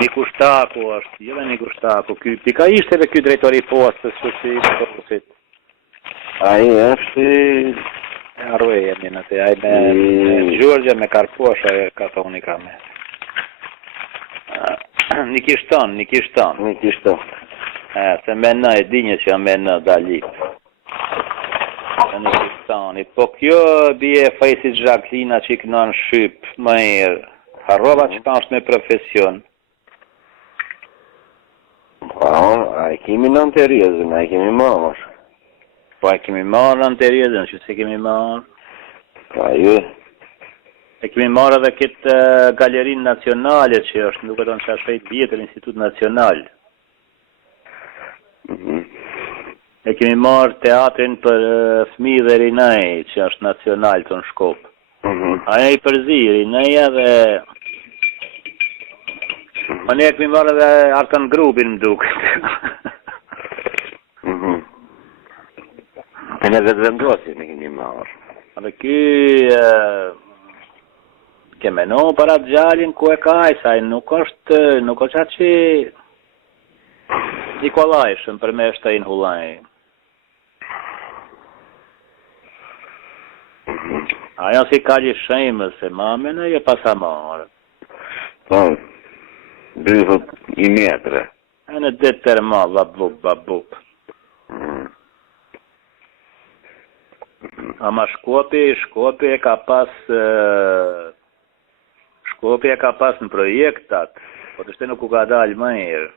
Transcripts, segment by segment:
Niku Shtaku është, jo dhe Niku Shtaku, pika ishte dhe ky drejtori i postës, shoqërisë. Ai është Harroj emrin atë, ai me Gjorgja me Karposha ka thonë ka me. Nikishton. Se mena e dinje që mena dalit. Nikishtoni. Po kjo bie fejsit Zhaklina që i kënon Shqip, më herë. Harrova që ka është me profesion. Po, a i kemi në të rjezën, a i kemi marrë. Po e kemi marrë në të rjezën, që se kemi marrë. Pa ju. E kemi marrë edhe këtë galerinë nacionale që është, nuk e tonë që ashtë vjetër Institut Nacional. E kemi marrë teatrin për fëmi dhe rinej, që është nacional të në Shkop. Aja i përzi, rineja dhe... Po ne e kemi marrë edhe Arkan Grupin më duke. E në vetë vendosin e kemi marrë. Dhe ky... ke meno para gjallin ku e ka e saj, nuk është atë që Nikolajshën për me Shtajin Hullaj. Ajo si ka një shemës se mamene e pasa marë. Po, bëhët I metre. E në ditë tërma, babup. Ama Shkopi e ka pas... Shkopi e ka pas në projektat, po të shte nuk u ka dalë më herë.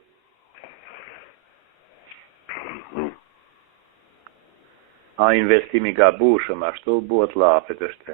A investimi gabushëm, ashtu buhet lapet është.